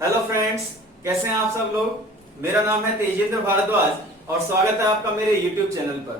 Hello friends, कैसे हैं आप सब लोग। मेरा नाम है तेजेंद्र भारद्वाज और स्वागत है आपका मेरे यूट्यूब चैनल पर।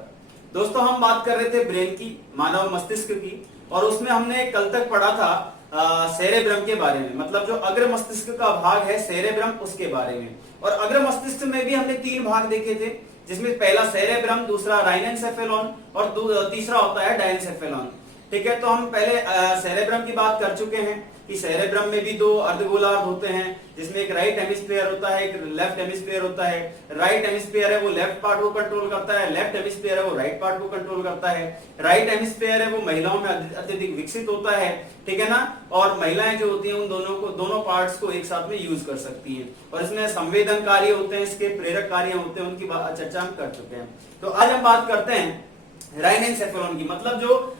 दोस्तों, हम बात कर रहे थे ब्रेन की, मानव मस्तिष्क की, और उसमें हमने कल तक पढ़ा था सेरेब्रम के बारे में, मतलब जो अग्र मस्तिष्क का भाग है सेरेब्रम, उसके बारे में। और अग्र मस्तिष्क में भी हमने 3 भाग देखे थे, जिसमें पहला सेरेब्रम, दूसरा राइनोसेफेलॉन और तीसरा होता है डायनसेफेलॉन। ठीक है, तो हम पहले सेरेब्रम की बात कर चुके हैं कि सेरेब्रम में भी 2 अर्धगोलार्ध होते हैं, जिसमें एक राइट हेमिस्फीयर होता है, एक लेफ्ट हेमिस्फीयर होता है। राइट हेमिस्फीयर है वो लेफ्ट पार्ट को कंट्रोल करता है, लेफ्ट हेमिस्फीयर है वो राइट पार्ट को कंट्रोल करता है। राइट हेमिस्फीयर है वो महिलाओं में अत्यधिक विकसित होता है, ठीक है ना। और महिलाएं जो होती हैं उन दोनों पार्ट्स को एक साथ में यूज कर सकती हैं, और इसमें संवेदन कार्य होते हैं, इसके प्रेरक कार्य होते हैं, उनकी चर्चा हम कर चुके हैं। तो आज हम बात करते हैं राइनोसेफेलॉन की, मतलब जो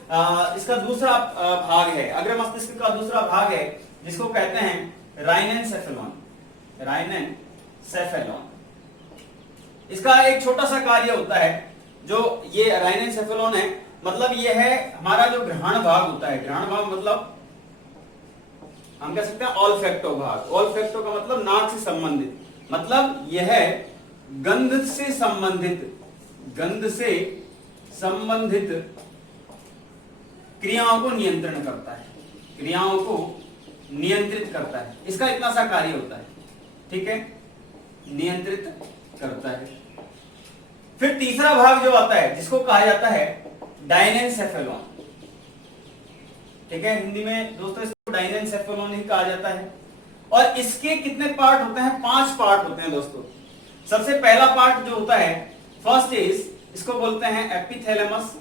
इसका दूसरा भाग है, अग्र मस्तिष्क का दूसरा भाग है, जिसको कहते हैं राइनोसेफेलॉन। राइनोसेफेलॉन, इसका एक छोटा सा कार्य होता है। जो ये राइनोसेफेलॉन है, मतलब ये है हमारा जो घ्राण भाग होता है। घ्राण भाग मतलब हम कह सकते हैं ऑल्फैक्टो भाग। ऑल्फैक्टो का मतलब नाक से संबंधित, मतलब यह है गंध से संबंधित क्रियाओं को नियंत्रण करता है, क्रियाओं को नियंत्रित करता है। इसका इतना सा कार्य होता है, ठीक है, नियंत्रित करता है। फिर तीसरा भाग जो आता है, जिसको कहा जाता है डायनेन्सेफेलॉन, ठीक है, हिंदी में दोस्तों इसको डायनेन्सेफेलॉन ही कहा जाता है। और इसके कितने पार्ट होते हैं? 5 पार्ट होते हैं दोस्तों। सबसे पहला पार्ट जो होता है, फर्स्ट इज, इसको बोलते हैं एपिथैलेमस,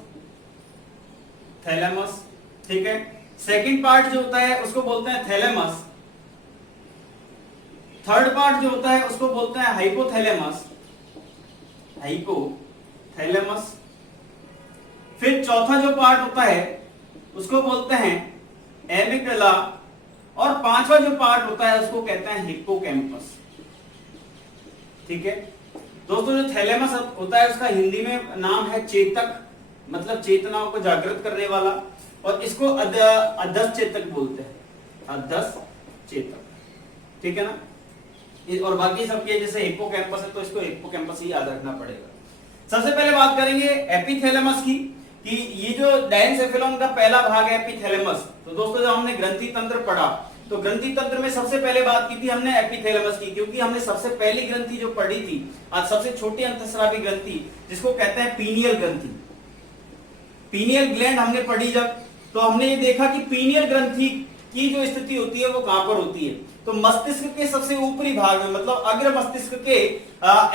थैलेमस, ठीक है। सेकंड पार्ट जो होता है उसको बोलते हैं थैलेमस। थर्ड पार्ट जो होता है उसको बोलते हैं हाइपोथैलेमस, हाइपोथैलेमस। फिर चौथा जो पार्ट होता है उसको बोलते हैं एमिग्डाला, और पांचवा जो पार्ट होता है उसको कहते हैं हिप्पोकैम्पस, ठीक है। दोस्तों, जो थैलेमस होता है उसका हिंदी में नाम है चेतक, मतलब चेतनाओं को जागृत करने वाला, और इसको अधस चेतक बोलते हैं, अधस चेतक, ठीक है ना। और बाकी सबके जैसे हिप्पोकैम्पस है तो इसको हिप्पोकैम्पस ही याद रखना पड़ेगा। सबसे पहले बात करेंगे एपिथैलेमस की, कि ये जो डायनेन्सेफेलॉन का पहला भाग है एपिथैलेमस। तो दोस्तों, जब हमने ग्रंथि तंत्र पढ़ा तो ग्रंथि तंत्र में सबसे पहले बात की थी हमने एपिथैलेमस की, क्योंकि हमने सबसे पहली ग्रंथि जो पढ़ी थी, आज सबसे छोटी अंतःस्रावी ग्रंथि, जिसको कहते हैं पीनियल ग्रंथि, पीनियल ग्लैंड हमने पढ़ी जब, तो हमने ये देखा कि पीनियल ग्रंथि की जो स्थिति होती है वो कहां पर होती है? तो मस्तिष्क के सबसे ऊपरी भाग में, मतलब अग्र मस्तिष्क के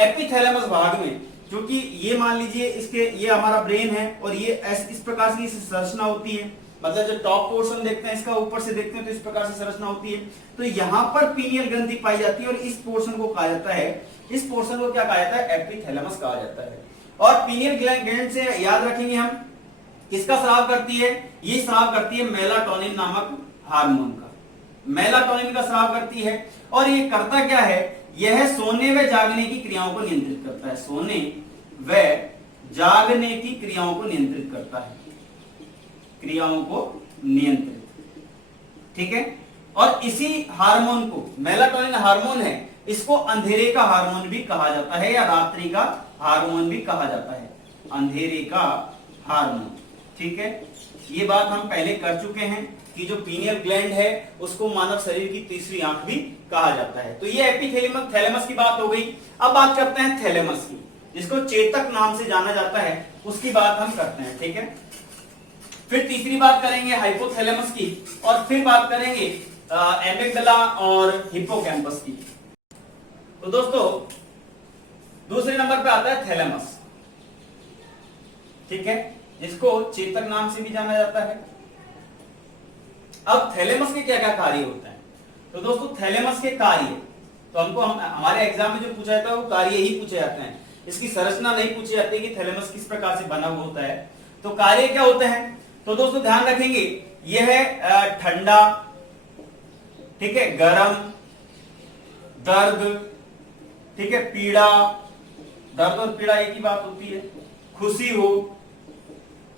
एपिथैलेमस भाग में। क्योंकि ये मान लीजिए इसके, ये हमारा ब्रेन है और ये इस प्रकार से संरचना होती है, मतलब जो टॉप पोर्शन देखते हैं इसका, ऊपर से देखते हैं तो इस प्रकार से संरचना होती है। तो यहाँ पर पीनियल ग्रंथि पाई जाती है, और इस पोर्शन को कहा जाता है, इस पोर्शन को क्या कहा जाता है? एपिथैलेमस कहा जाता है। और पीनियल ग्लैंड से याद रखेंगे हम, किसका स्राव करती है? ये स्राव करती है मेलाटोनिन नामक हार्मोन का, मेलाटोनिन का स्राव करती है। और ये करता क्या है? यह सोने व जागने की क्रियाओं को नियंत्रित करता है, सोने व जागने की क्रियाओं को नियंत्रित करता है, क्रियाओं को नियंत्रित, ठीक है। और इसी हार्मोन को, मेलाटोनिन हार्मोन है, इसको अंधेरे का हार्मोन भी कहा जाता है, या रात्रि का हार्मोन भी कहा जाता है, अंधेरे का हार्मोन, ठीक है। ये बात हम पहले कर चुके हैं कि जो पीनियल ग्लैंड है उसको मानव शरीर की तीसरी आंख भी कहा जाता है। तो ये एपिथैलेमस की बात हो गई। अब बात करते हैं थैलेमस की, जिसको चेतक नाम से जाना जाता है, उसकी बात हम करते हैं, ठीक है। फिर तीसरी बात करेंगे हाइपोथैलेमस की, और फिर बात करेंगे एमिग्डाला और हिप्पोकैम्पस की। तो दोस्तों, दूसरे नंबर पे आता है थैलेमस, ठीक है, जिसको चेतक नाम से भी जाना जाता है। अब थैलेमस के क्या क्या कार्य होता है? तो दोस्तों, थैलेमस के कार्य तो हमारे एग्जाम में जो पूछा जाता है वो कार्य ही पूछे जाते हैं, इसकी संरचना नहीं पूछी जाती कि थैलेमस किस प्रकार से बना हुआ होता है। तो कार्य क्या होते हैं? तो दोस्तों ध्यान रखेंगे, यह है ठंडा, ठीक है, गरम, दर्द, ठीक है, पीड़ा, दर्द और पीड़ा एक ही बात होती है, खुशी हो,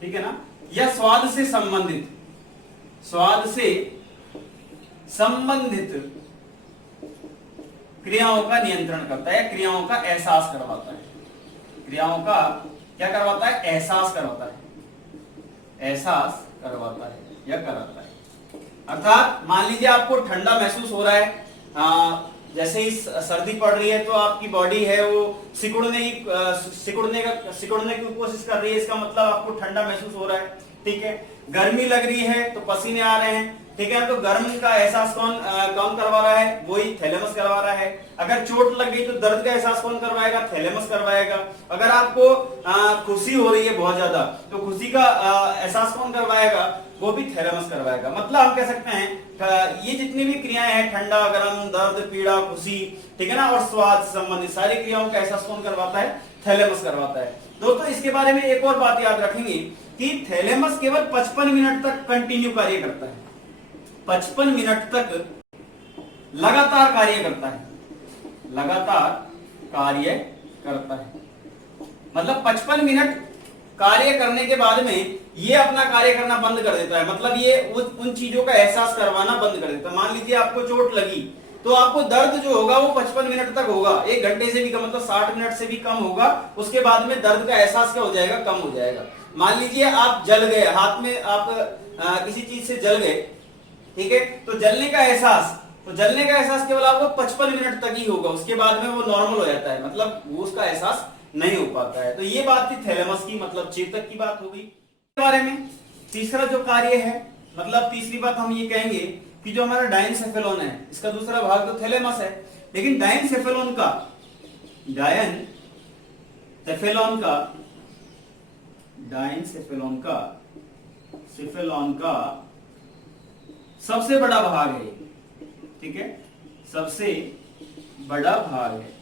ठीक है ना, या स्वाद से संबंधित, स्वाद से संबंधित क्रियाओं का नियंत्रण करता है, क्रियाओं का एहसास करवाता है, क्रियाओं का क्या करवाता है, एहसास करवाता है, एहसास करवाता है या कराता है। अर्थात मान लीजिए आपको ठंडा महसूस हो रहा है, जैसे ही सर्दी पड़ रही है तो आपकी बॉडी है वो सिकुड़ने की कोशिश कर रही है, इसका मतलब आपको ठंडा महसूस हो रहा है, ठीक है। गर्मी लग रही है तो पसीने आ रहे हैं, ठीक है, तो गर्म का एहसास कौन करवा रहा है, वही थैलेमस करवा रहा है। अगर चोट लग गई तो दर्द का एहसास कौन करवाएगा, थैलेमस करवाएगा। अगर आपको खुशी हो रही है बहुत ज्यादा तो खुशी का एहसास कौन करवाएगा, वो भी थैलेमस करवाएगा। मतलब हम कह सकते हैं ये जितनी भी क्रियाएं हैं, ठंडा, गर्म, दर्द, पीड़ा, खुशी, ठीक है ना, और स्वाद संबंधित सारी क्रियाओं का एहसास कौन करवाता है, थैलेमस करवाता है। दोस्तों इसके बारे में एक और बात याद रखेंगे कि थैलेमस केवल 55 मिनट तक कंटिन्यू कार्य करता है, 55 मिनट तक लगातार कार्य करता है, लगातार कार्य करता है। मतलब 55 मिनट कार्य करने के बाद में ये अपना कार्य करना बंद कर देता है, मतलब ये उन चीजों का एहसास करवाना बंद कर देता है। मान लीजिए आपको चोट लगी तो आपको दर्द जो होगा वो 55 मिनट तक होगा, 1 घंटे से भी कम, मतलब 60 मिनट से भी कम होगा। उसके बाद में दर्द का एहसास क्या हो जाएगा, कम हो जाएगा। मान लीजिए आप जल गए, हाथ में आप किसी चीज से जल गए, ठीक है, तो जलने का एहसास केवल आपको 55 मिनट तक ही होगा, उसके बाद में वो नॉर्मल हो जाता है, मतलब वो उसका एहसास नहीं हो पाता है। तो ये बात थी थैलेमस की, मतलब चेतक की बात होगी। इसके बारे में तीसरा जो कार्य है, मतलब तीसरी बात हम ये कहेंगे कि जो हमारा डायनसेफेलॉन है, इसका दूसरा भाग तो थैलेमस है, लेकिन डायनसेफेलॉन का सबसे बड़ा भाग है, ठीक है, सबसे बड़ा भाग है।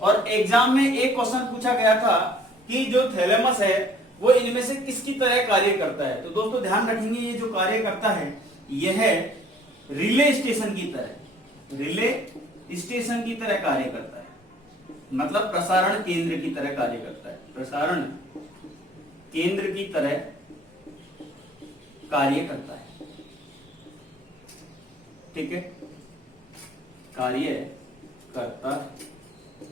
और एग्जाम में एक क्वेश्चन पूछा गया था कि जो थैलेमस है वो इनमें से किसकी तरह कार्य करता है। तो दोस्तों ध्यान रखेंगे, ये जो कार्य करता है यह है रिले स्टेशन की तरह कार्य करता है, मतलब प्रसारण केंद्र की तरह कार्य करता है, प्रसारण केंद्र की तरह कार्य करता है, ठीक है, कार्य करता है।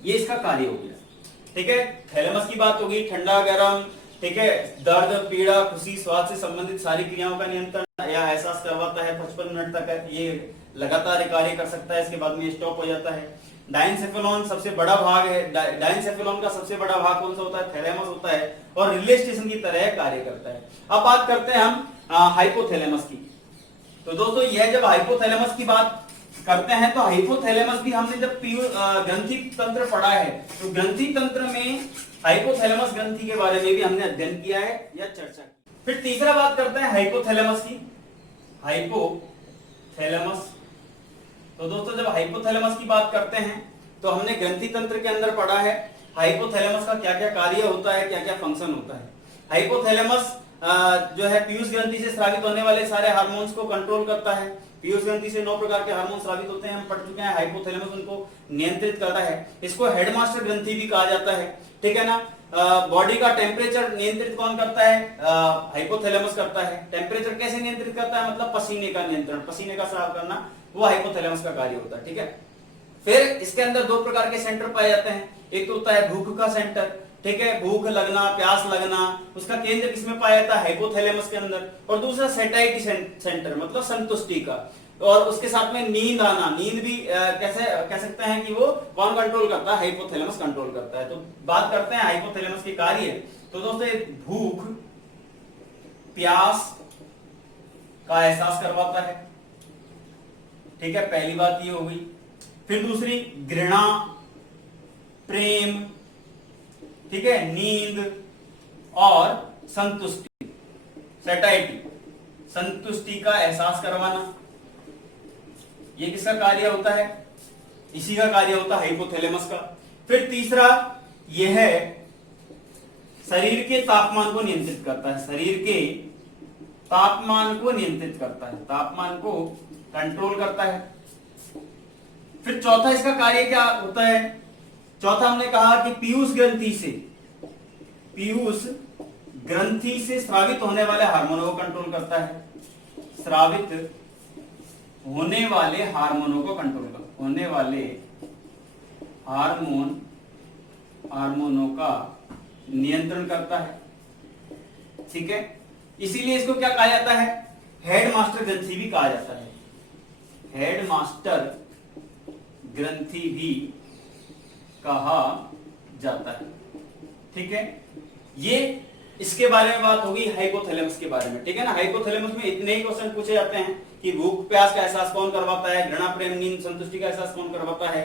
ये इसका कार्य हो गया, ठीक है। थैलेमस की बात होगी, ठंडा, गर्म, ठीक है, दर्द, पीड़ा, खुशी, स्वाद से संबंधित सारी क्रियाओं का नियंत्रण या एहसास करवाता है, 55 मिनट तक है, ये लगातार कार्य कर सकता है, इसके बाद में स्टॉप हो जाता है। डायनसेफेलॉन सबसे बड़ा भाग है, डायनसेफेलॉन का सबसे बड़ा भाग कौन सा होता है, थैलेमस होता है, और रिले स्टेशन की तरह कार्य करता है। अब बात करते हैं हम हाइपोथैलेमस की। तो दोस्तों यह जब हाइपोथैलेमस की बात करते हैं तो हाइपोथैलेमस भी हमने जब ग्रंथि तंत्र पढ़ा है तो ग्रंथि तंत्र में हाइपोथैलेमस ग्रंथि के बारे में भी हमने अध्ययन किया है या चर्चा की। फिर तीसरा बात करते हैं हाइपोथैलेमस की। हाइपोथैलेमस, तो दोस्तों जब हाइपोथैलेमस की बात करते हैं तो हमने ग्रंथि तंत्र के अंदर पढ़ा है हाइपोथैलेमस का क्या क्या कार्य होता है, क्या क्या फंक्शन होता है। हाइपोथैलेमस जो है पीयूष ग्रंथि से स्रावित होने वाले सारे हार्मोन्स को कंट्रोल करता है। पीयूष ग्रंथि से 9 प्रकार के हार्मोन स्रावित होते हैं, हम पढ़ चुके हैं। हाइपोथैलेमस उनको नियंत्रित करता है, इसको हेडमास्टर ग्रंथि भी कहा जाता है, ठीक है ना। बॉडी का टेम्परेचर नियंत्रित कौन करता है, हाइपोथैलेमस करता है। टेम्परेचर कैसे नियंत्रित करता है, मतलब पसीने का नियंत्रण, पसीने का स्राव करना, वो हाइपोथैलेमस का कार्य होता है, ठीक है। फिर इसके अंदर 2 प्रकार के सेंटर पाए जाते हैं, एक तो होता है भूख का सेंटर, ठीक है, भूख लगना, प्यास लगना, उसका केंद्र किसमें पाया जाता है, हाइपोथैलेमस के अंदर। और दूसरा सेटाइटी सेंटर, मतलब संतुष्टि का। और उसके साथ में नींद आना, नींद भी कैसे कह सकते हैं कि वो कौन कंट्रोल करता है, हाइपोथैलेमस कंट्रोल करता है। तो बात करते हैं हाइपोथैलेमस के कार्य। तो दोस्तों भूख, प्यास का एहसास करवाता है, ठीक है, पहली बात ये हो गई। फिर दूसरी घृणा, प्रेम, ठीक है, नींद और संतुष्टि, सैटिस्फैक्शन, संतुष्टि का एहसास करवाना, ये किसका कार्य होता है, इसी का कार्य होता है हाइपोथैलेमस का। फिर तीसरा यह है शरीर के तापमान को नियंत्रित करता है, शरीर के तापमान को नियंत्रित करता है, तापमान को कंट्रोल करता है। फिर चौथा इसका कार्य क्या होता है, चौथा हमने कहा कि पीयूष ग्रंथि से स्रावित होने वाले हार्मोनों को कंट्रोल करता है, स्रावित होने वाले हार्मोनों को कंट्रोल होने वाले हार्मोनों का नियंत्रण करता है। ठीक है, इसीलिए इसको क्या कहा जाता है? हेड मास्टर ग्रंथि भी कहा जाता है। हेड मास्टर ग्रंथि भी कहा जाता है। ठीक है, ये इसके बारे में बात होगी हाइपोथैलेमस के बारे में। ठीक है ना, हाइपोथैलेमस में इतने ही क्वेश्चन पूछे जाते हैं कि भूख प्यास का एहसास कौन करवाता है, घृणा प्रेम नींद संतुष्टि का एहसास कौन करवाता है,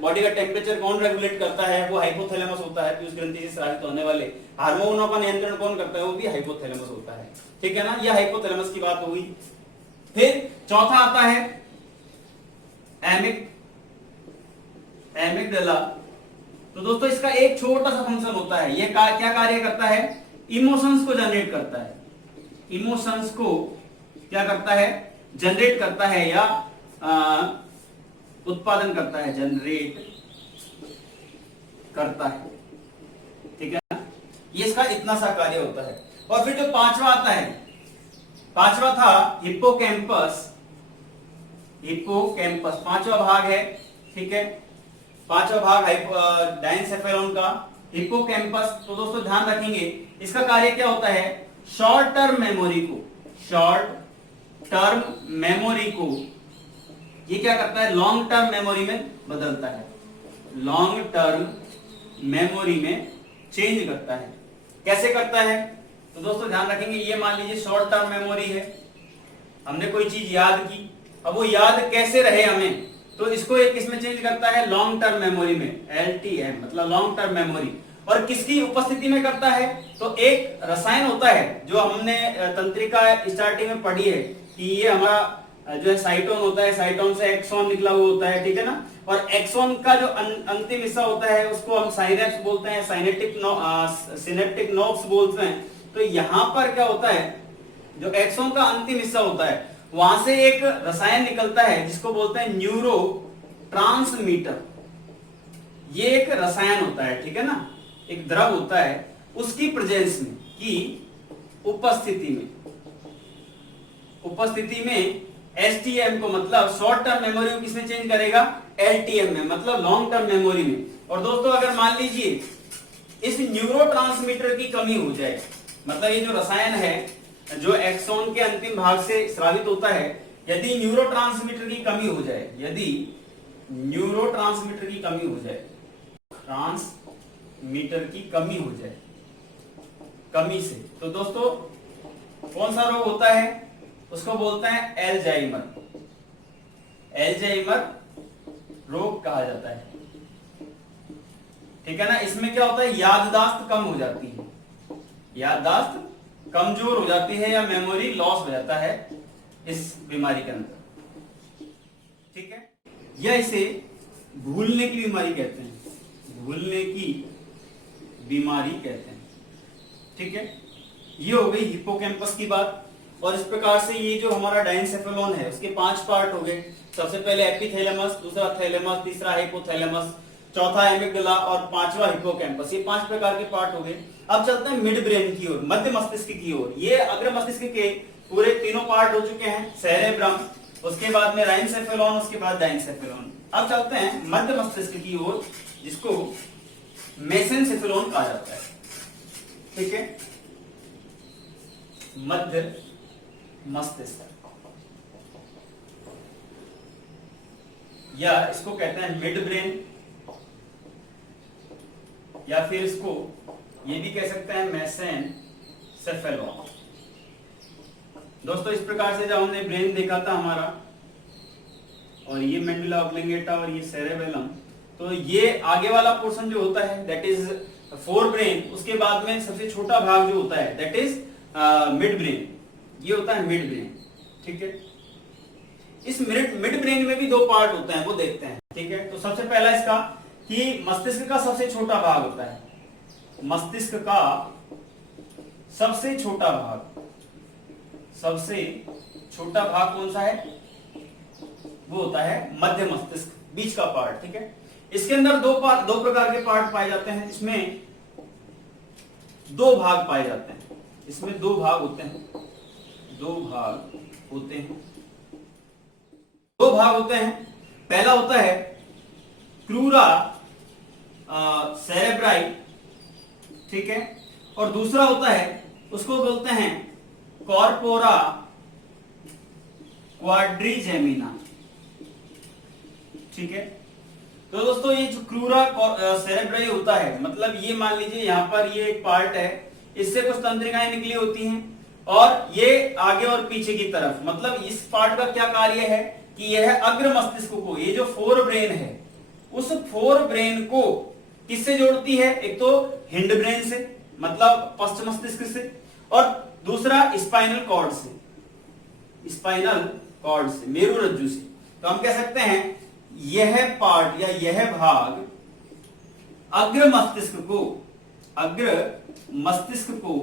बॉडी का टेम्परेचर कौन रेगुलेट करता है, वो हाइपोथैलेमस होता है। पीयूष ग्रंथि से स्रावित होने वाले हार्मोनों का नियंत्रण कौन करता है, वो भी हाइपोथैलेमस होता है। ठीक है ना, यह हाइपोथैलेमस की बात हुई। फिर चौथा आता है एमिगडाला। तो दोस्तों इसका एक छोटा सा फंक्शन होता है, ये क्या कार्य करता है? इमोशंस को जनरेट करता है। इमोशंस को क्या करता है? जनरेट करता है या उत्पादन करता है, जनरेट करता है। ठीक है ना, ये इसका इतना सा कार्य होता है। और फिर जो पांचवा आता है, पांचवा था हिप्पोकैम्पस। पांचवा भाग है। ठीक है, पांचवा भाग डायनसेफेलॉन का हिप्पोकैम्पस। तो दोस्तों ध्यान रखेंगे इसका कार्य क्या होता है? शॉर्ट टर्म मेमोरी को ये क्या करता है? लॉन्ग टर्म मेमोरी में बदलता है, लॉन्ग टर्म मेमोरी में चेंज करता है। कैसे करता है? तो दोस्तों ध्यान रखेंगे, ये मान लीजिए शॉर्ट टर्म मेमोरी है, हमने कोई चीज याद की, अब वो याद कैसे रहे हमें, तो इसको एक किसमें चेंज करता है? लॉन्ग टर्म मेमोरी में, LTM मतलब लॉन्ग टर्म मेमोरी। और किसकी उपस्थिति में करता है? तो एक रसायन होता है जो हमने तंत्रिका स्टार्टिंग में पढ़ी है कि ये हमारा जो है साइटोन होता है, साइटोन से एक्सॉन निकला हुआ होता है। ठीक है ना, और एक्सॉन का जो अंतिम हिस्सा होता है उसको हम साइनेप्स बोलते हैं, सिनेप्टिक नोड्स बोलते हैं। तो यहां पर क्या होता है, जो एक्सॉन का अंतिम हिस्सा होता है वहां से एक रसायन निकलता है जिसको बोलते हैं न्यूरोट्रांसमीटर। ये एक रसायन होता है, ठीक है ना, एक द्रव होता है, उसकी प्रेजेंस में, की उपस्थिति में STM को मतलब शॉर्ट टर्म मेमोरी को किसमें चेंज करेगा? LTM में मतलब लॉन्ग टर्म मेमोरी में। और दोस्तों अगर मान लीजिए इस न्यूरोट्रांसमीटर की कमी हो जाए, मतलब ये जो रसायन है जो एक्सॉन के अंतिम भाग से स्रावित होता है, यदि न्यूरोट्रांसमीटर की कमी हो जाए, ट्रांसमीटर की कमी हो जाए, कमी से, तो दोस्तों कौन सा रोग होता है? उसको बोलते हैं एल्जाइमर रोग कहा जाता है। ठीक है ना, इसमें क्या होता है? याददाश्त कम हो जाती है, याददाश्त कमजोर हो जाती है या मेमोरी लॉस हो जाता है इस बीमारी के अंदर। ठीक है, या इसे भूलने की बीमारी कहते हैं, भूलने की बीमारी कहते हैं। ठीक है, ये हो गई हिप्पोकैम्पस की बात। और इस प्रकार से ये जो हमारा डायनसेफेलॉन है उसके 5 पार्ट हो गए। सबसे पहले एपिथैलेमस, दूसरा थैलेमस, तीसरा हाइपोथैलेमस, चौथा एमिगडाला और पांचवा हिप्पोकैम्पस। ये 5 प्रकार के पार्ट हो गए। अब चलते हैं मिड ब्रेन की ओर, मध्य मस्तिष्क की ओर। ये अग्र मस्तिष्क के पूरे तीनों पार्ट हो चुके हैं, सेरेब्रम, उसके बाद में राइनसेफेलॉन, उसके बाद डायनसेफेलॉन। अब चलते हैं मध्य मस्तिष्क की ओर, जिसको मेसेनसेफेलॉन कहा जाता है। ठीक है, मध्य मस्तिष्क, या इसको कहते हैं मिड ब्रेन, या फिर इसको ये भी कह सकते हैं मेसेनसेफेलॉन। दोस्तों इस प्रकार से जब हमने ब्रेन देखा था हमारा, और ये मेडुला ऑब्लिंगेटा और ये सेरेबेलम, तो ये आगे वाला पोर्शन जो होता है दैट इज फोर ब्रेन, उसके बाद में सबसे छोटा भाग जो होता है दैट इज मिड ब्रेन, ये होता है मिड ब्रेन। ठीक है, इस मिड ब्रेन में भी 2 पार्ट होते हैं, वो देखते हैं। ठीक है, तो सबसे पहला इसका कि मस्तिष्क का सबसे छोटा भाग होता है, मस्तिष्क का सबसे छोटा भाग कौन सा है? वो होता है मध्य मस्तिष्क, बीच का पार्ट। ठीक है, इसके अंदर 2 प्रकार के पार्ट पाए जाते हैं, इसमें 2 भाग पाए जाते हैं, इसमें 2 भाग होते हैं, 2 भाग होते हैं। पहला होता है क्रूरा सेरेब्राई, ठीक है, और दूसरा होता है उसको बोलते हैं कॉर्पोरा क्वाड्रिजेमिना, ठीक है। तो दोस्तों ये जो क्रूरा सेरेब्राई होता है, मतलब ये मान लीजिए यहाँ पर ये एक पार्ट है, इससे कुछ तंत्रिकाएं निकली होती हैं और ये आगे और पीछे की तरफ, मतलब इस पार्ट का क्या कार्य है कि यह अग्र मस्तिष्क को, ये जो फोर ब्रेन है, उस फोर ब्रेन को किससे जोड़ती है? एक तो हिंड ब्रेन से, मतलब पश्च मस्तिष्क से, और दूसरा स्पाइनल कॉर्ड से, स्पाइनल कॉर्ड से, मेरु रज्जु से। तो हम कह सकते हैं यह पार्ट या यह भाग अग्र मस्तिष्क को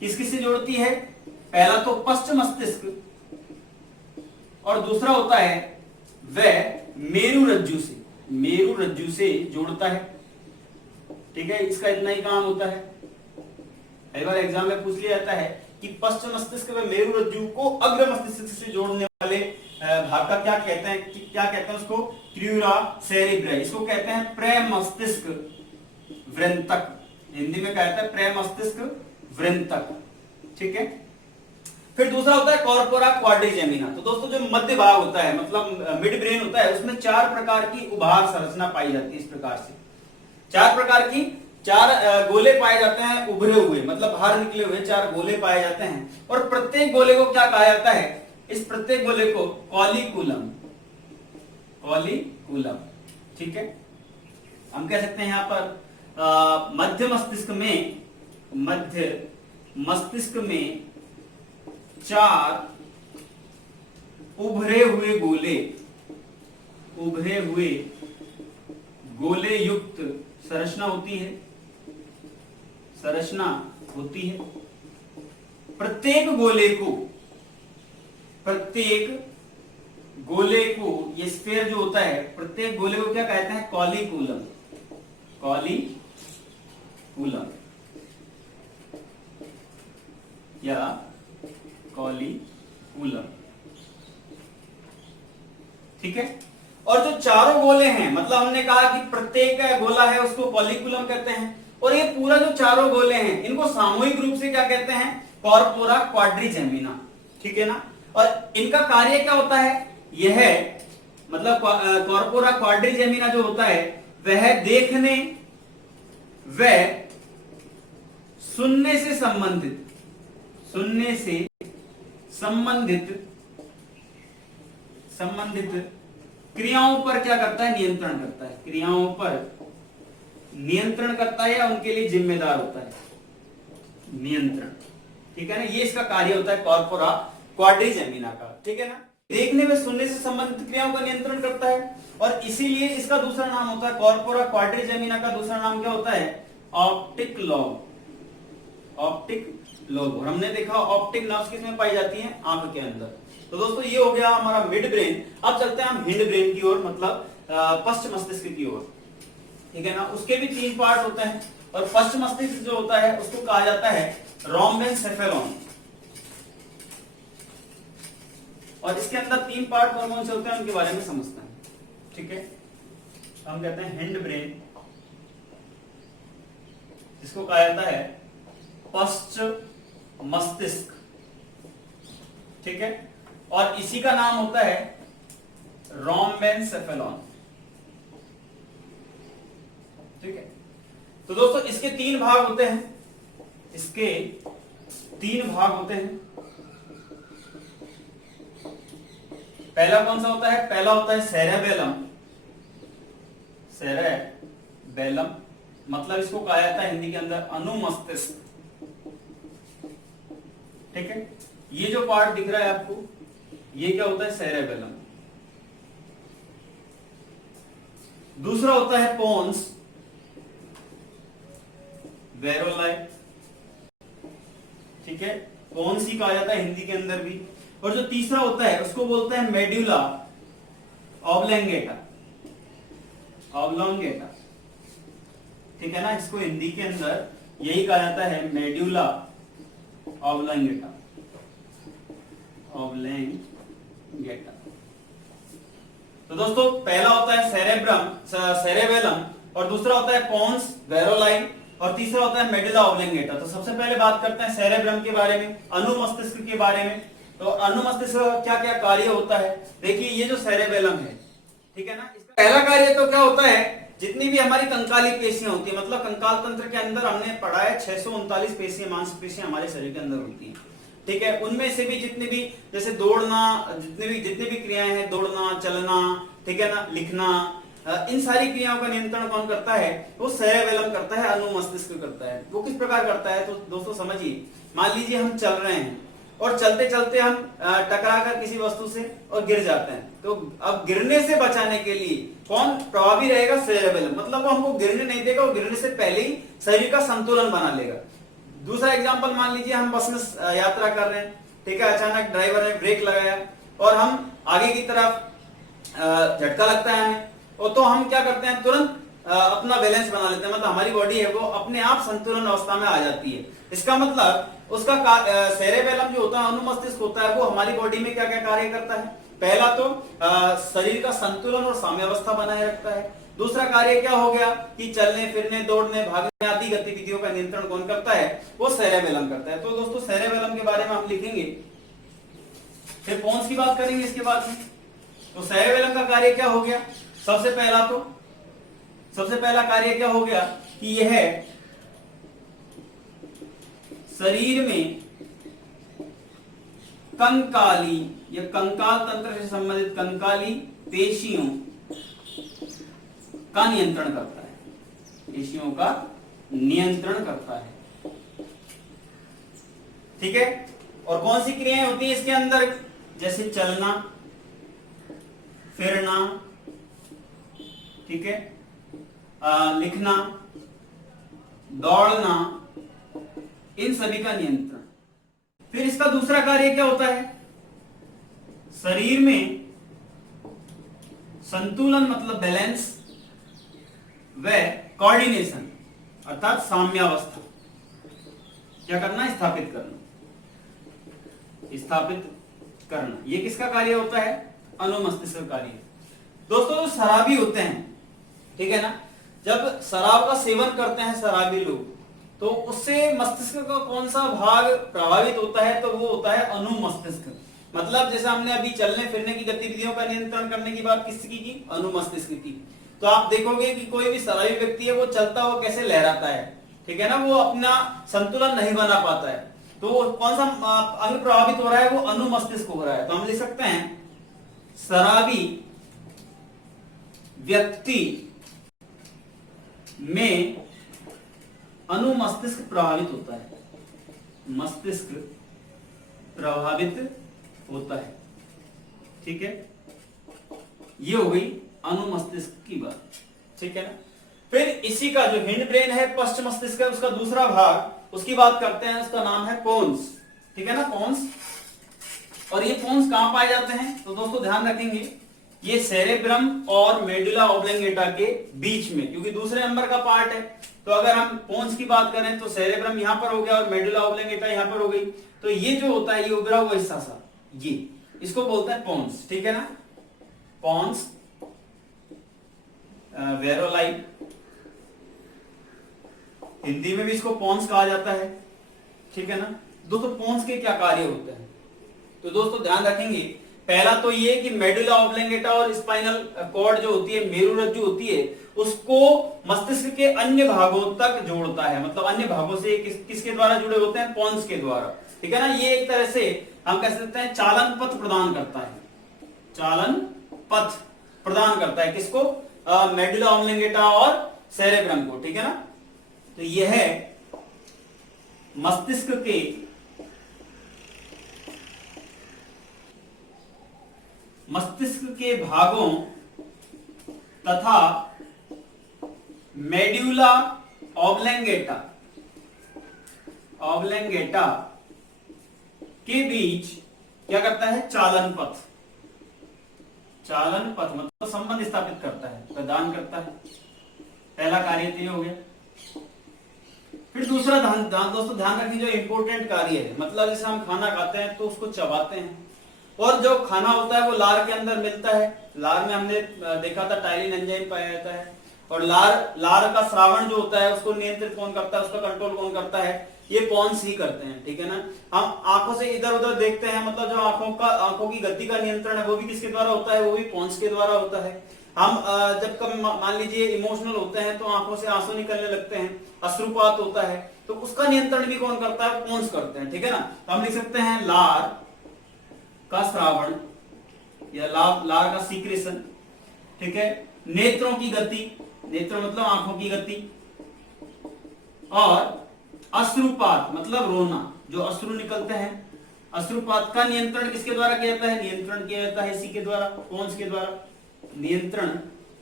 किस किस से जोड़ती है? पहला तो पश्च मस्तिष्क, और दूसरा होता है वह मेरु रज्जु से जोड़ता है, ठीक है। इसका इतना ही काम होता है। कई बार एग्जाम में पूछ लिया जाता है कि पश्च मस्तिष्क व मेरु रज्जु को अग्र मस्तिष्क से जोड़ने वाले भाग का क्या कहते हैं उसको? क्रूरा सेरेब्राई। इसको कहते हैं प्रमस्तिष्क वृंतक, हिंदी में कहते हैं प्रमस्तिष्क वृंतक, ठीक है। फिर दूसरा होता है कॉर्पोरा क्वाड्रिजेमिना। तो दोस्तों जो मध्य भाग होता है, मतलब मिड ब्रेन होता है, उसमें 4 प्रकार की उभार संरचना पाई जाती है। इस प्रकार से 4 प्रकार की 4 गोले पाए जाते हैं उभरे हुए, मतलब बाहर निकले हुए 4 गोले पाए जाते हैं, और प्रत्येक गोले को क्या कहा जाता है? इस प्रत्येक गोले को कॉलिकुलम, ठीक है। हम कह सकते हैं यहां पर मध्य मस्तिष्क में 4 उभरे हुए गोले युक्त संरचना होती है। प्रत्येक गोले को ये स्फीयर जो होता है, प्रत्येक गोले को क्या कहते हैं? कॉलिकुलम या कॉलिकुलम, ठीक है। और जो चारों गोले हैं, मतलब हमने कहा कि प्रत्येक गोला है उसको कॉलिकुलम कहते हैं, और ये पूरा जो चारों गोले हैं इनको सामूहिक रूप से क्या कहते हैं? कॉर्पोरा क्वाड्रिजेमिना, ठीक है ना। और इनका कार्य क्या होता है? यह मतलब कॉर्पोरा क्वाड्रिजेमिना जो होता है वह देखने व सुनने से संबंधित क्रियाओं पर क्या करता है? नियंत्रण करता है। क्रियाओं पर नियंत्रण करता है या उनके लिए जिम्मेदार होता है? नियंत्रण, ठीक है ना। ये इसका कार्य होता है कॉर्पोरा क्वाड्रिजेमिना का, ठीक है ना। देखने में सुनने से संबंधित क्रियाओं का नियंत्रण करता है, और इसीलिए इसका दूसरा नाम होता है, कॉर्पोरा क्वाड्रिजेमिना का दूसरा नाम क्या होता है? Optic lobe. और हमने देखा ऑप्टिक नर्व्स किसमें पाई जाती हैं? आंख के अंदर। तो दोस्तों ये हो गया हमारा मिड ब्रेन। अब चलते हैं हम हिंड ब्रेन की ओर, मतलब पश्च मस्तिष्क की ओर, ठीक है ना। उसके भी 3 पार्ट होते हैं, और पश्च मस्तिष्क जो होता है उसको कहा जाता है रोम्बेनसेफेलॉन, और इसके अंदर 3 पार्ट कौन से होते हैं उनके बारे में समझते हैं, ठीक है। हम कहते हैं हिंड ब्रेन, इसको कहा जाता है पश्च मस्तिष्क, ठीक है, और इसी का नाम होता है रोम्बेनसेफेलॉन, ठीक है। तो दोस्तों इसके 3 भाग होते हैं, पहला कौन सा होता है? पहला होता है सेरेबेलम, मतलब इसको कहा जाता है हिंदी के अंदर अनुमस्तिष्क, ठीक है। ये जो पार्ट दिख रहा है आपको, ये क्या होता है? सेरेबेलम। दूसरा होता है पोन्स वेरोलाई, ठीक है, पोन्स ही कहा जाता है हिंदी के अंदर भी। और जो तीसरा होता है उसको बोलते हैं मेड्यूला ऑब्लोंगेटा, ठीक है ना। इसको हिंदी के अंदर यही कहा जाता है मेड्यूला ऑब्लोंगेटा, तो दोस्तों पहला होता है सेरेबेलम, और दूसरा होता है पोन्स वेरोलाइन, और तीसरा होता है मेडुला ऑब्लिंगेटा। तो सबसे पहले बात करते हैं सेरेब्रम के बारे में, अनुमस्तिष्क के बारे में। तो अनुमस्तिष्क का क्या क्या कार्य होता है? देखिए ये जो सेरेबेलम है, ठीक है ना, इसका पहला कार्य तो क्या होता है, जितनी भी हमारी कंकाली पेशियां होती है, मतलब कंकाल तंत्र के अंदर हमने पढ़ा है 639 पेशियां, मांसपेशियां हमारे शरीर के अंदर होती हैं, ठीक है। उनमें से भी जितने भी, जैसे दौड़ना, जितनी भी क्रियाएं हैं, दौड़ना, चलना, ठीक है ना, लिखना, इन सारी क्रियाओं का नियंत्रण कौन करता है? वो सेरेबेलम करता है, अनुमस्तिष्क करता है। वो किस प्रकार करता है? तो दोस्तों समझिए, मान लीजिए हम चल रहे हैं और चलते चलते हम टकराकर किसी वस्तु से और गिर जाते हैं, तो अब गिरने से बचाने के लिए कौन प्रभावी रहेगा? सेरेबेलम। मतलब वो हमको गिरने नहीं देगा, वो गिरने से पहले ही शरीर का संतुलन बना लेगा। दूसरा एग्जाम्पल, मान लीजिए हम बस में यात्रा कर रहे हैं, ठीक है, अचानक ड्राइवर ने ब्रेक लगाया और हम आगे की तरफ झटका लगता है हमें, और तो हम क्या करते हैं, तुरंत अपना बैलेंस बना लेते हैं, मतलब हमारी बॉडी है वो अपने आप संतुलन अवस्था में आ जाती है। इसका मतलब उसका सेरेबेलम जो होता है, अनुमस्तिष्क होता है, वो हमारी बॉडी में क्या क्या कार्य करता है? पहला तो शरीर का संतुलन और साम्यावस्था बनाए रखता है। दूसरा कार्य क्या हो गया कि चलने फिरने, दौड़ने, भागने आदि गतिविधियों का नियंत्रण कौन करता है? वो सेरेबेलम करता है। तो दोस्तों सेरेबेलम के बारे में हम लिखेंगे, फिर पोन्स की बात करेंगे इसके बाद में। तो सेरेबेलम का कार्य क्या हो गया? सबसे पहला कार्य क्या हो गया कि यह शरीर में कंकाली या कंकाल तंत्र से संबंधित कंकाली पेशियों का नियंत्रण करता है, पेशियों का नियंत्रण करता है, ठीक है। और कौन सी क्रियाएं होती है इसके अंदर? जैसे चलना, फिरना, ठीक है, लिखना, दौड़ना, इन सभी का नियंत्रण। फिर इसका दूसरा कार्य क्या होता है? शरीर में संतुलन मतलब बैलेंस व कोऑर्डिनेशन अर्थात साम्यावस्था क्या करना? स्थापित करना। ये किसका कार्य होता है? अनुमस्तिष्क का कार्य। दोस्तों जो शराबी होते हैं, ठीक है ना, जब शराब का सेवन करते हैं शराबी लोग, तो उससे मस्तिष्क का कौन सा भाग प्रभावित होता है? तो वो होता है अनुमस्तिष्क। मतलब जैसे हमने अभी चलने फिरने की गतिविधियों का नियंत्रण करने की बात किसकी की? अनुमस्तिष्क की। तो आप देखोगे कि कोई भी शराबी व्यक्ति है, वो चलता हुआ कैसे लहराता है, ठीक है ना, वो अपना संतुलन नहीं बना पाता है। तो कौन सा अंग प्रभावित हो रहा है? वो अनुमस्तिष्क हो रहा है। तो हम लिख सकते हैं शराबी व्यक्ति में अनुमस्तिष्क प्रभावित होता है, मस्तिष्क प्रभावित होता है, ठीक है। ये हो गई अनुमस्तिष्क की बात, ठीक है ना। फिर इसी का जो हिंड ब्रेन है, पश्च मस्तिष्क है, उसका दूसरा भाग, उसकी बात करते हैं, उसका नाम है पोन्स, ठीक है ना, पोन्स। और ये पोन्स कहां पाए जाते हैं? तो दोस्तों ध्यान रखेंगे, ये सेरेब्रम और मेडुला ऑब्लिंगेटा के बीच में, क्योंकि दूसरे नंबर का पार्ट है। तो अगर हम पोन्स की बात करें तो सेरेब्रम यहां पर हो गया और मेडुला ऑब्लिंगेटा यहां पर हो गई। तो ये जो होता है, ये उभरा हुआ हिस्सा सा, ये इसको बोलते हैं पोन्स, ठीक है ना, पोन्स वेरोलाई, हिंदी में भी इसको पोन्स कहा जाता है, ठीक है ना। दोस्तों पोन्स के क्या कार्य होते हैं? तो दोस्तों ध्यान रखेंगे, पहला तो ये कि मेडुला ऑब्लिंगेटा और स्पाइनल कॉर्ड जो होती है, मेरुरज्जु होती है, उसको मस्तिष्क के अन्य भागों तक जोड़ता है। मतलब अन्य भागों से किसके द्वारा जुड़े होते हैं? पोन्स के द्वारा, ठीक है ना। ये एक तरह से हम कह सकते हैं चालन पथ प्रदान करता है, चालन पथ प्रदान करता है किसको? मेडुला ऑब्लिंगेटा और सेरेब्रम को, ठीक है ना। तो यह मस्तिष्क के भागों तथा मेडुला ऑब्लिंगेटा के बीच क्या करता है? चालन पथ मतलब संबंध स्थापित करता है, प्रदान करता है। पहला कार्य तो ये हो गया। फिर दूसरा दोस्तों ध्यान रखिए, जो इंपॉर्टेंट कार्य है, मतलब जैसे हम खाना खाते हैं तो उसको चबाते हैं, और जो खाना होता है वो लार के अंदर मिलता है। लार में हमने देखा था टाइलिन एंजाइम पाया जाता है। और लार का श्रावण जो होता है उसको नियंत्रित कौन करता है, उसका कंट्रोल कौन करता है, ये पॉन्स ही करते हैं, ठीक है ना। हम आंखों से इधर उधर देखते हैं, मतलब जो आंखों की गति का नियंत्रण है वो भी किसके द्वारा होता है, वो भी पॉन्स के द्वारा होता है। हम जब कभी मान लीजिए इमोशनल होते हैं तो आंखों से आंसू निकलने लगते हैं, अश्रुपात होता है, तो उसका नियंत्रण भी कौन करता है, पॉन्स करते हैं, ठीक है ना। तो हम लिख सकते हैं लार का श्रावण या लार का सीक्रेशन, ठीक है। नेत्रों की गति, नेत्र मतलब आंखों की गति, और अश्रुपात मतलब रोना, जो अश्रु निकलते हैं, अश्रुपात का नियंत्रण किसके द्वारा किया जाता है, नियंत्रण किया जाता है इसी के द्वारा, पॉन्स के द्वारा नियंत्रण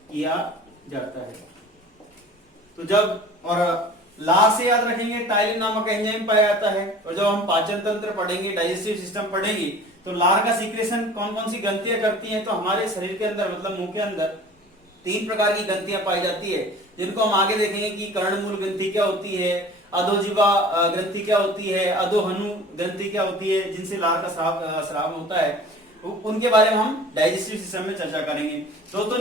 किया जाता है। तो जब और लार से याद रखेंगे टाइलिन नामक एंजाइम पाया जाता है। और जब हम पाचन तंत्र पढ़ेंगे, डाइजेस्टिव सिस्टम पढ़ेंगे, तो लार का सीक्रेशन कौन कौन सी ग्रंथियां करती हैं, तो हमारे शरीर के अंदर मतलब मुंह के अंदर 3 प्रकार की ग्रंथियां पाई जाती है, जिनको हम आगे देखेंगे कि कर्णमूल ग्रंथि क्या होती है, अधोजीवा ग्रंथि क्या होती है, अधोहनु ग्रंथि क्या होती है, जिनसे लार का स्राव होता है, उनके बारे में हम डाइजेस्टिव सिस्टम में चर्चा करेंगे। तो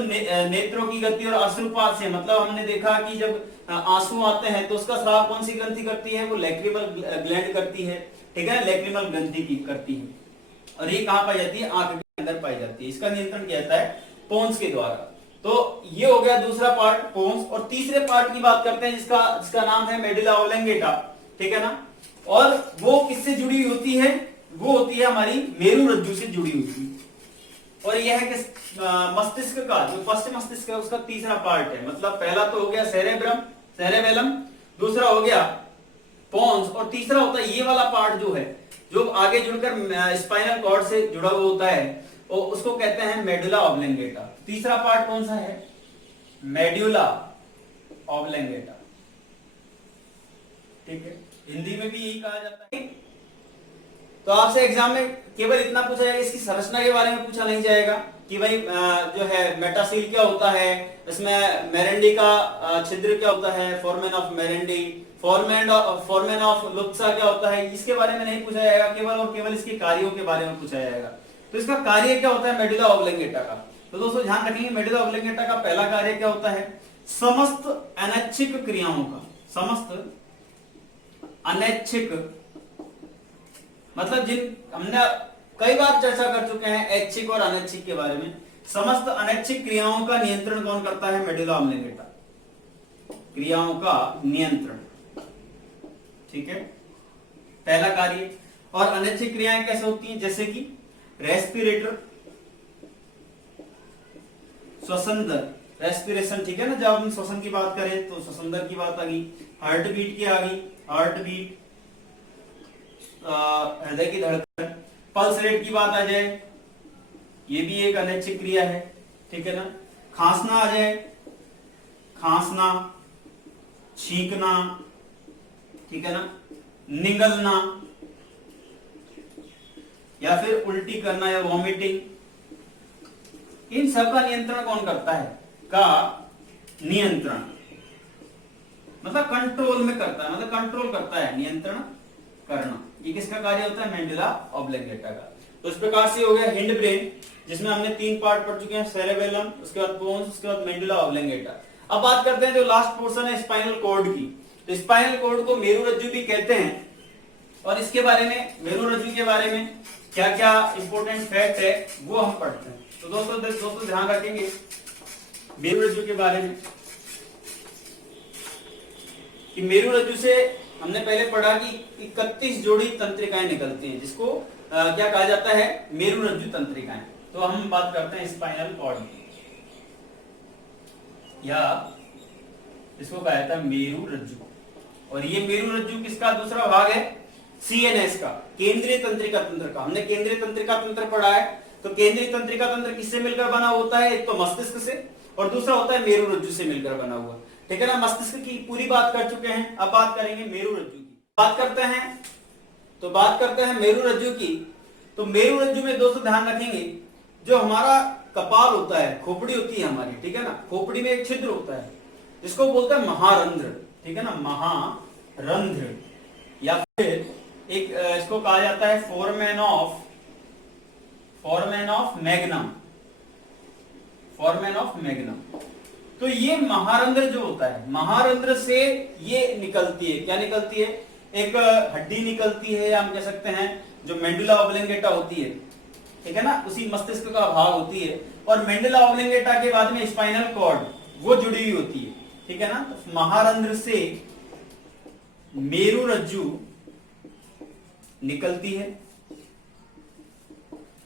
नेत्रों की गति और अश्रुपात से मतलब हमने देखा कि जब आंसू आते हैं तो उसका स्राव कौन सी ग्रंथि करती है, वो लैक्रिमल ग्लैंड करती है, ठीक है, लैक्रिमल ग्रंथि की करती है। और ये कहां पाई जाती है, आंख के अंदर पाई जाती है। इसका नियंत्रण किया जाता है पोन्स के द्वारा। तो ये हो गया दूसरा पार्ट पोन्स। और तीसरे पार्ट की बात करते हैं जिसका नाम है मेडुला ऑब्लंगेटा, ठीक है ना। और वो किससे जुड़ी होती है, वो होती है हमारी मेरु रज्जु से जुड़ी होती है। और यह है कि मस्तिष्क का जो फर्स्ट मस्तिष्क है उसका तीसरा पार्ट है। मतलब पहला तो हो गया सेरेबेलम, दूसरा हो गया पोन्स, और तीसरा होता है ये वाला पार्ट जो है, जो आगे जुड़कर स्पाइनल कॉर्ड से जुड़ा हुआ होता है, और उसको कहते हैं मेडुला ऑब्लंगेटा। तीसरा पार्ट कौन सा है, मेडुला ऑब्लंगेटा, ठीक है, हिंदी में भी यही कहा जाता है। तो आपसे एग्जाम में केवल इतना पूछा जाएगा, इसकी संरचना के बारे में पूछा नहीं जाएगा कि भाई जो है मेटासील क्या होता है, इसमें मेरेंडी का छिद्र क्या होता है, फोरमेन ऑफ मेरेंडी, फोरमेन ऑफ लुत्सा क्या होता है, इसके बारे में नहीं पूछा जाएगा, केवल और केवल इसके कार्यों के बारे में पूछा जाएगा। तो इसका कार्य क्या होता है मेडुला ऑब्लंगेटा का, तो दोस्तों ध्यान रखेंगे मेडुला ऑब्लंगेटा का पहला कार्य क्या होता है, समस्त अनैच्छिक क्रियाओं का, समस्त अनैच्छिक मतलब जिन हमने कई बार चर्चा कर चुके हैं ऐच्छिक और अनैच्छिक के बारे में, समस्त अनैच्छिक क्रियाओं का नियंत्रण कौन करता है, मेडुला ऑब्लंगेटा, क्रियाओं का नियंत्रण, ठीक है, पहला कार्य। और अनैच्छिक क्रियाएं कैसे होती हैं, जैसे कि रेस्पिरेटर, श्वसन दर, रेस्पिरेशन, ठीक है ना, जब हम श्वसन की बात करें तो श्वसन दर की बात आ गई, हार्ट बीट की आ गई, हार्ट बीट, हृदय की धड़कन, पल्स रेट की बात आ जाए, ये भी एक अनैच्छिक क्रिया है, ठीक है ना। खांसना आ जाए, खांसना, छींकना, ठीक है ना, निगलना, या फिर उल्टी करना या वॉमिटिंग, इन सब का नियंत्रण कौन करता है, का नियंत्रण मतलब कंट्रोल में करता है, मतलब कंट्रोल करता है, नियंत्रण करना, ये किसका कार्य होता है, मेडुला ऑब्लंगेटा का। तो इस प्रकार से हो गया हिंड ब्रेन, जिसमें हमने 3 पार्ट पढ़ चुके हैं, सेरेबेलम, उसके बाद पोन्स, उसके बाद मेडुला ऑब्लंगेटा। अब बात करते हैं जो लास्ट पोर्शन है स्पाइनल कॉर्ड की। तो स्पाइनल कॉर्ड को मेरु रज्जु भी कहते हैं, और इसके बारे में, मेरु रज्जु के बारे में क्या क्या इंपॉर्टेंट फैक्ट है वो हम पढ़ते हैं। तो दोस्तों ध्यान रखेंगे मेरु रज्जु के बारे में कि मेरु रज्जु से हमने पहले पढ़ा कि 31 जोड़ी तंत्रिकाएं निकलती हैं, जिसको क्या कहा जाता है, मेरु रज्जु तंत्रिकाएं। तो हम बात करते हैं स्पाइनल कॉर्ड की, या इसको कहा जाता है मेरु रज्जु। और ये मेरु रज्जु किसका दूसरा भाग है, सीएनएस का, केंद्रीय तंत्रिका तंत्र का। हमने केंद्रीय तंत्रिका तंत्र पढ़ा है, तो केंद्रीय तंत्रिका तंत्र किससे मिलकर बना होता है, एक तो मस्तिष्क से, और दूसरा होता है मेरु रज्जु से मिलकर बना हुआ, ठीक है ना। मस्तिष्क की पूरी बात कर चुके हैं, अब बात करेंगे मेरु रज्जु की। बात करते हैं मेरु रज्जु की। तो मेरु रज्जु में दोस्तों ध्यान रखेंगे, जो हमारा कपाल होता है, खोपड़ी होती है हमारी, ठीक है ना, खोपड़ी में एक छिद्र होता है जिसको बोलते हैं महारंध्र, ठीक है ना, महारंध्र, या फिर एक इसको कहा जाता है foramen foramen of magnum, foramen of magnum. तो ये महारंध्र जो होता है, महारंध्र से ये निकलती है, क्या निकलती है, एक हड्डी निकलती है, या हम कह सकते हैं जो मेडुला ऑब्लिंगेटा होती है, ठीक है ना, उसी मस्तिष्क का भाग होती है, और मेडुला ऑब्लिंगेटा के बाद में स्पाइनल कॉर्ड वो जुड़ी हुई होती है, ठीक है ना। तो महारंध्र से मेरुरज्जु निकलती है,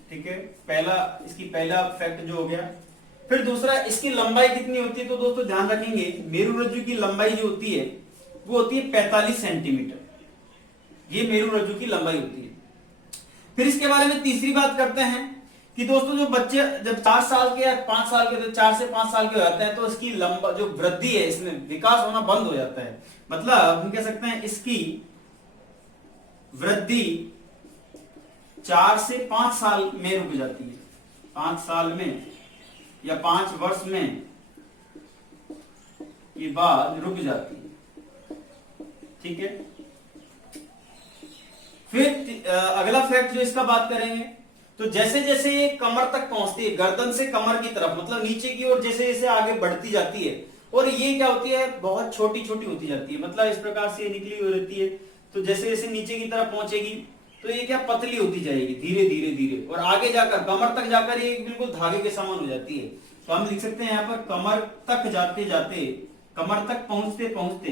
ठीक है, पहला इसकी पहला फैक्ट जो हो गया। फिर दूसरा, इसकी लंबाई कितनी होती है, तो दोस्तों ध्यान रखेंगे मेरुरज्जु की लंबाई जो होती है वो होती है 45 सेंटीमीटर, ये मेरुरज्जु की लंबाई होती है। फिर इसके बारे में तीसरी बात करते हैं कि दोस्तों जो बच्चे जब 4 साल के या 5 साल के, 4 से 5 साल के हो जाते हैं, तो इसकी लंबा जो वृद्धि है, इसमें विकास होना बंद हो जाता है। मतलब हम कह सकते हैं इसकी वृद्धि 4 से 5 साल में रुक जाती है, 5 साल में या 5 वर्ष में के बाद रुक जाती है, ठीक है। फिर अगला फैक्ट जो इसका बात करेंगे, तो जैसे जैसे ये कमर तक पहुंचती है, गर्दन से कमर की तरफ, मतलब नीचे की ओर जैसे जैसे आगे बढ़ती जाती है, और ये क्या होती है, बहुत छोटी छोटी होती जाती है, मतलब इस प्रकार से निकली हुई रहती है। तो जैसे जैसे नीचे की तरफ पहुंचेगी तो ये क्या पतली होती जाएगी धीरे धीरे धीरे, और आगे जाकर कमर तक जाकर ये बिल्कुल धागे के समान हो जाती है। तो हम लिख सकते हैं यहाँ पर कमर तक जाते जाते, कमर तक पहुंचते पहुंचते,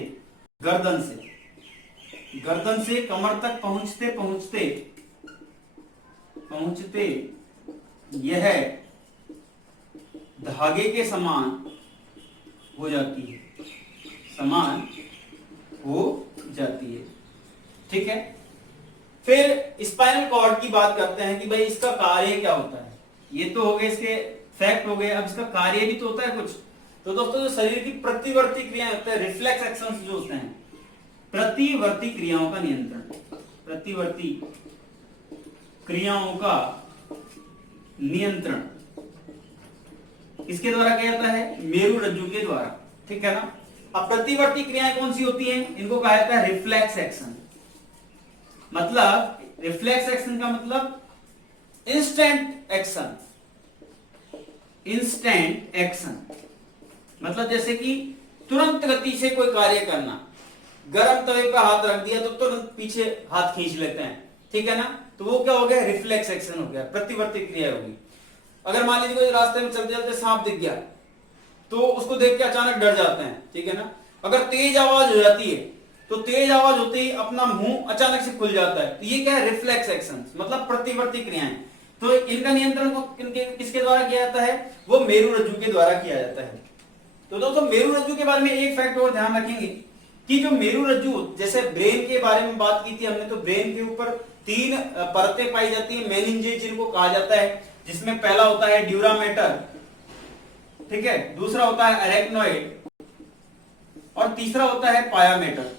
गर्दन से कमर तक पहुंचते पहुंचते पहुंचते यह धागे के समान हो जाती है, समान हो जाती है, ठीक है। फिर स्पाइनल कॉर्ड की बात करते हैं कि भाई इसका कार्य क्या होता है। ये तो हो गए इसके फैक्ट हो गए, अब इसका कार्य भी तो होता है कुछ। तो दोस्तों जो शरीर की प्रतिवर्ती क्रियाएं होते हैं, रिफ्लेक्स एक्शंस जो होते हैं, प्रतिवर्ती क्रियाओं का नियंत्रण, प्रतिवर्ती क्रियाओं का नियंत्रण किसके द्वारा किया जाता है, मेरुरज्जु के द्वारा, ठीक है ना। अब प्रतिवर्ती क्रियाएं कौन सी होती हैं, इनको कहा जाता है रिफ्लेक्स एक्शन। मतलब रिफ्लेक्स एक्शन का मतलब इंस्टेंट एक्शन, इंस्टेंट एक्शन मतलब जैसे कि तुरंत गति से कोई कार्य करना, गर्म तवे पर हाथ रख दिया तो तुरंत पीछे हाथ खींच लेते हैं, ठीक है ना। तो वो क्या हो गया, रिफ्लेक्स एक्शन हो गया, प्रतिवर्ती क्रिया होगी। अगर मान लीजिए कोई रास्ते में चलते चलते सांप दिख गया तो उसको देख के अचानक डर जाते हैं, ठीक है ना। अगर तेज आवाज हो जाती है तो तेज आवाज होते ही अपना मुंह अचानक से खुल जाता है, तो ये क्या है, रिफ्लेक्स एक्शन मतलब प्रतिवर्ती क्रियाएं। तो इनका नियंत्रण किसके द्वारा किया जाता है, वो मेरुरज्जु के द्वारा किया जाता है। तो दोस्तों मेरुरज्जु के बारे में एक फैक्ट और ध्यान रखेंगे कि जो मेरुरज्जु, जैसे ब्रेन के बारे में बात की थी हमने, तो ब्रेन के ऊपर 3 परतें पाई जाती है, मेनिंजेस जिनको कहा जाता है, जिसमें पहला होता है ड्यूरा मैटर, ठीक है, दूसरा होता है अरेक्नोइड, और तीसरा होता है पाया मैटर,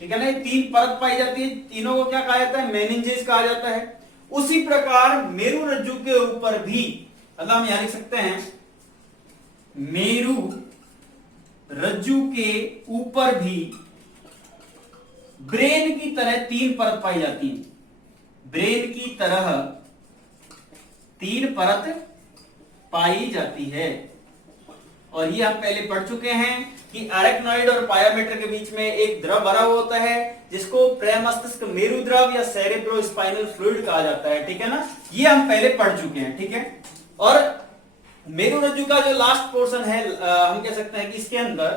ठीक है ना। ये 3 परत पाई जाती है, तीनों को क्या कहा जाता है, मेनिंजेस कहा जाता है। उसी प्रकार मेरुरज्जु के ऊपर भी, मतलब हम यहां लिख सकते हैं मेरु रज्जु के ऊपर भी ब्रेन की तरह 3 परत पाई जाती है, ब्रेन की तरह 3 परत पाई जाती है। और ये हम पहले पढ़ चुके हैं कि अरेक्नोइड और पायामेटर के बीच में एक द्रव भरा हुआ होता है जिसको प्रमस्तिष्क मेरु द्रव या सेरेब्रोस्पाइनल फ्लूइड कहा जाता है, ठीक है ना। ये हम पहले पढ़ चुके हैं, ठीक है। और मेरुरज्जु का जो लास्ट पोर्शन है, हम कह सकते हैं कि इसके अंदर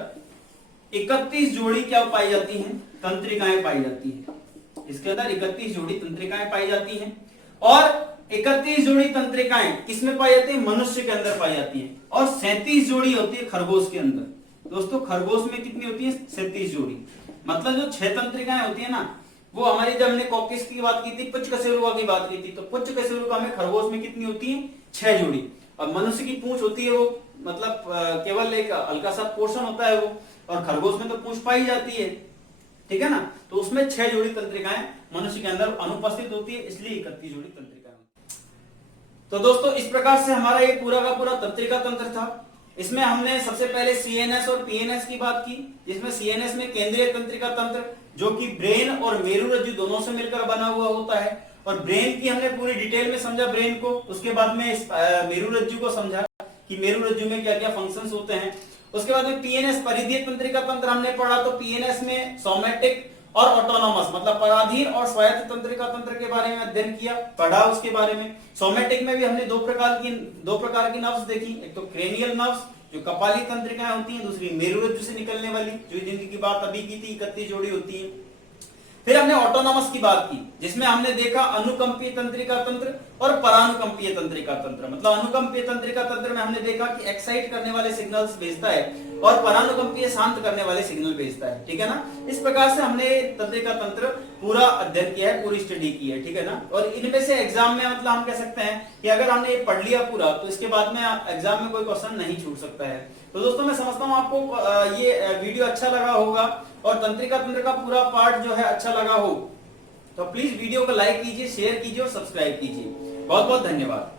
31 जोड़ी क्या पाई जाती हैं, तंत्रिकाएं पाई जाती हैं। इसके अंदर 31 जोड़ी तंत्रिकाएं पाई जाती हैं, और 31 जोड़ी तंत्रिकाएं किसमें पाई जाती है, मनुष्य के अंदर पाई जाती है, और 37 जोड़ी होती है खरगोश के अंदर। दोस्तों खरगोश में कितनी होती है, 37 जोड़ी। मतलब जो 6 तंत्रिकाएं होती है ना, वो हमारी जब हमने कॉकस की बात की थी, पुच्छ कशेरुका की बात की थी, तो पुच्छ कशेरुका में खरगोश में कितनी होती है, 6 जोड़ी। और मनुष्य की पूंछ होती है वो मतलब केवल एक हल्का सा पोर्शन होता है वो, और खरगोश में तो पूंछ पाई जाती है, ठीक है ना। तो उसमें 6 जोड़ी तंत्रिकाएं मनुष्य के अंदर अनुपस्थित होती है, इसलिए 31 जोड़ी तंत्रिकाएं। तो दोस्तों इस प्रकार से हमारा ये पूरा का पूरा तंत्रिका तंत्र था। इसमें हमने सबसे पहले सीएनएस और पीएनएस की बात की, जिसमें सीएनएस में केंद्रीय तंत्रिका तंत्र जो कि ब्रेन और मेरुरज्जु दोनों से मिलकर बना हुआ होता है, और ब्रेन की हमने पूरी डिटेल में समझा ब्रेन को। उसके बाद में मेरुरज्जु को समझा कि मेरुरज्जु में क्या क्या फंक्शंस होते हैं। उसके बाद में पीएनएस परिधीय तंत्रिका तंत्र हमने पढ़ा, तो पीएनएस में सोमैटिक और ऑटोनॉमस मतलब पराधीन और स्वायत्त तंत्रिका तंत्र के बारे में अध्ययन किया, पढ़ा उसके बारे में। सोमैटिक में भी हमने दो प्रकार की नर्व्स देखी, एक तो क्रेनियल नर्व्स जो कपाली तंत्रिकाएं होती हैं, दूसरी मेरुरज्जु से निकलने वाली जो जिनकी बात अभी की थी 31 जोड़ी होती है। फिर हमने ऑटोनॉमस की बात की जिसमें हमने देखा अनुकंपीय तंत्रिका तंत्र और परानुकंपीय तंत्रिका तंत्र। मतलब अनुकंपीय तंत्रिका तंत्र में हमने देखा कि एक्साइट करने वाले सिग्नल्स भेजता है और परानुकंपीय शांत करने वाले सिग्नल भेजता है, ठीक है ना। इस प्रकार से हमने तंत्रिका तंत्र पूरा अध्ययन किया है, पूरी स्टडी की है, ठीक है ना। और इनमें से एग्जाम में मतलब हम कह सकते हैं कि अगर हमने ये पढ़ लिया पूरा तो इसके बाद में एग्जाम में कोई क्वेश्चन नहीं छूट सकता है। तो दोस्तों मैं समझता हूँ आपको ये वीडियो अच्छा लगा होगा और तंत्रिका तंत्र का पूरा पार्ट जो है अच्छा लगा हो तो प्लीज वीडियो को लाइक कीजिए, शेयर कीजिए और सब्सक्राइब कीजिए। बहुत बहुत धन्यवाद।